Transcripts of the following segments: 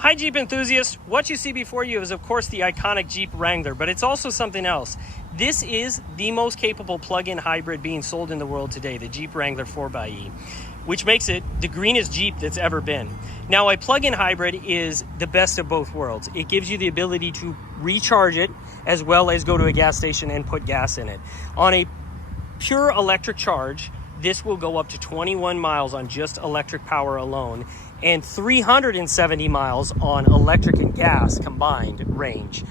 Hi Jeep enthusiasts, what you see before you is of course the iconic Jeep Wrangler, but it's also something else. This is the most capable plug-in hybrid being sold in the world today, the Jeep Wrangler 4xe, which makes it the greenest Jeep that's ever been. Now a plug-in hybrid is the best of both worlds. It gives you the ability to recharge it as well as go to a gas station and put gas in it. On a pure electric charge, this will go up to 21 miles on just electric power alone and 370 miles on electric and gas combined range.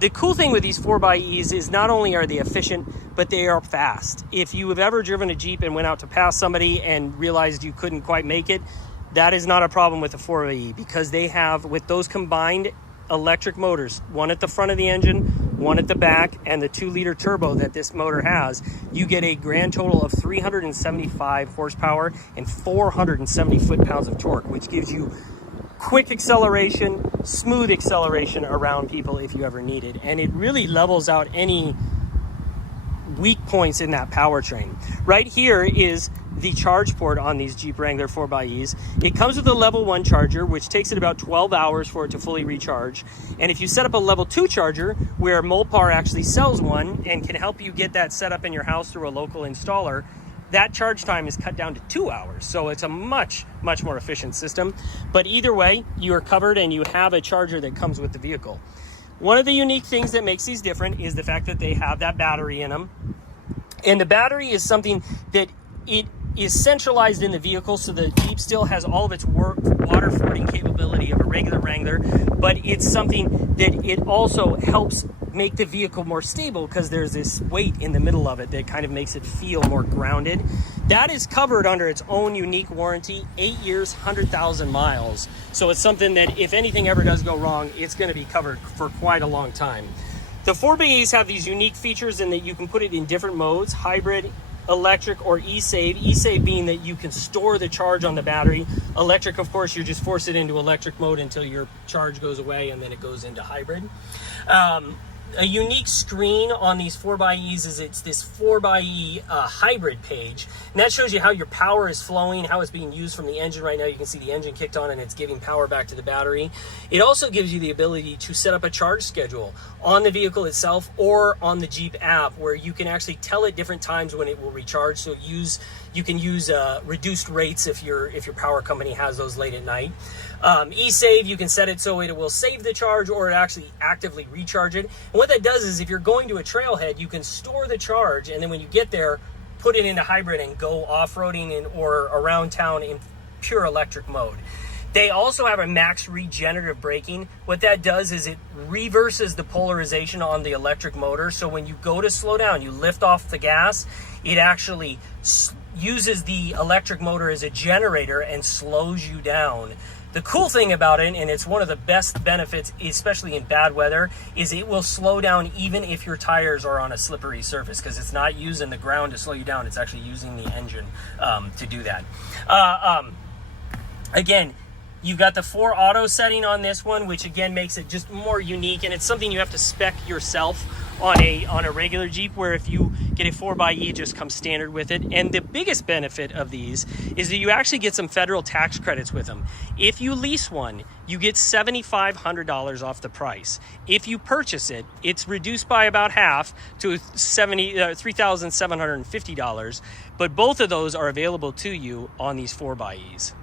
The cool thing with these 4xEs is not only are they efficient, but they are fast. If you have ever driven a Jeep and went out to pass somebody and realized you couldn't quite make it, that is not a problem with the 4xe because they have, with those combined electric motors, one at the front of the engine, one at the back, and the 2-liter turbo that this motor has, you get a grand total of 375 horsepower and 470 foot-pounds of torque, which gives you quick acceleration, smooth acceleration around people if you ever need it. And it really levels out any weak points in that powertrain. Right here is the charge port on these Jeep Wrangler 4xEs. It comes with a level 1 charger, which takes it about 12 hours for it to fully recharge. And if you set up a level 2 charger, where Mopar actually sells one and can help you get that set up in your house through a local installer, that charge time is cut down to 2 hours. So it's a much more efficient system. But either way, you are covered and you have a charger that comes with the vehicle. One of the unique things that makes these different is the fact that they have that battery in them. And the battery is something that it is centralized in the vehicle, so the Jeep still has all of its water fording capability of a regular Wrangler, but it's something that it also helps make the vehicle more stable because there's this weight in the middle of it that kind of makes it feel more grounded. That is covered under its own unique warranty, 8 years, 100,000 miles. So it's something that if anything ever does go wrong, it's going to be covered for quite a long time. The 4xEs have these unique features in that you can put it in different modes: hybrid, electric, or e-save. E-save being that you can store the charge on the battery. Electric, of course, you just force it into electric mode until your charge goes away and then it goes into hybrid. A unique screen on these 4xEs is it's this 4xe hybrid page, and that shows you how your power is flowing, how it's being used from the engine. Right now you can see the engine kicked on and it's giving power back to the battery. It also gives you the ability to set up a charge schedule on the vehicle itself or on the Jeep app, where you can actually tell it different times when it will recharge. So you can use reduced rates if your power company has those late at night. E-save, you can set it so it will save the charge or it actually actively recharge it. And what that does is if you're going to a trailhead, you can store the charge, and then when you get there, put it into hybrid and go off-roading or around town in pure electric mode. They also have a max regenerative braking. What that does is it reverses the polarization on the electric motor. So when you go to slow down, you lift off the gas, it actually uses the electric motor as a generator and slows you down. The cool thing about it, and it's one of the best benefits, especially in bad weather, is it will slow down even if your tires are on a slippery surface, because it's not using the ground to slow you down. It's actually using the engine to do that. Again, you've got the 4 auto setting on this one, which again makes it just more unique, and it's something you have to spec yourself on a regular Jeep, where if you get a 4xE, it just comes standard with it. And the biggest benefit of these is that you actually get some federal tax credits with them. If you lease one, you get $7,500 off the price. If you purchase it, it's reduced by about half to $3,750. But both of those are available to you on these 4xEs.